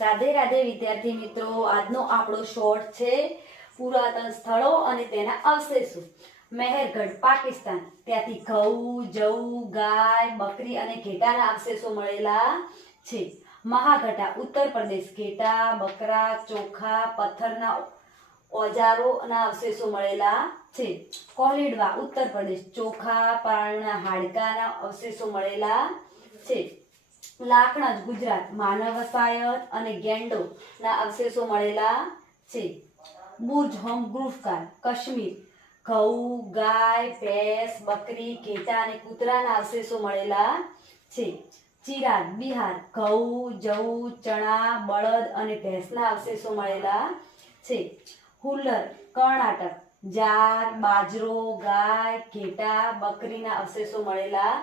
રાધે રાધે વિદ્યાર્થી મિત્રો, આજનો આપણો શોર્ટ છે પુરાતન સ્થળો અને તેના અવશેષો। મહેરગઢ પાકિસ્તાન, ત્યાંથી ઘઉં, જવ, ગાય, બકરી અને ઘેટાના અવશેષો મળેલા છે। મહાગઢા ઉત્તર પ્રદેશ, ઘેટા, બકરા, ચોખા, પથ્થરના ઓજારોના અવશેષો મળેલા છે। કોહલીડવા ઉત્તર પ્રદેશ, ચોખા, પ્રાણીના હાડકાના અવશેષો મળેલા છે। લાખણજ ગુજરાત, માનવ વસાયત અને ગેંડોના અવશેષો મળેલા છે। બુર્જ હોમ ગુફકાર કાશ્મીર, ઘઉં, ગાય, ભેંસ, બકરી, ઘેટા અને કૂતરાના અવશેષો મળેલા છે। ચિરાગ બિહાર, ઘઉં, જવ, ચણા, બળદ અને ભેંસના અવશેષો મળેલા છે। હુલ્લર કર્ણાટક, જાર, બાજરો, ગાય, ઘેટા, બકરીના અવશેષો મળેલા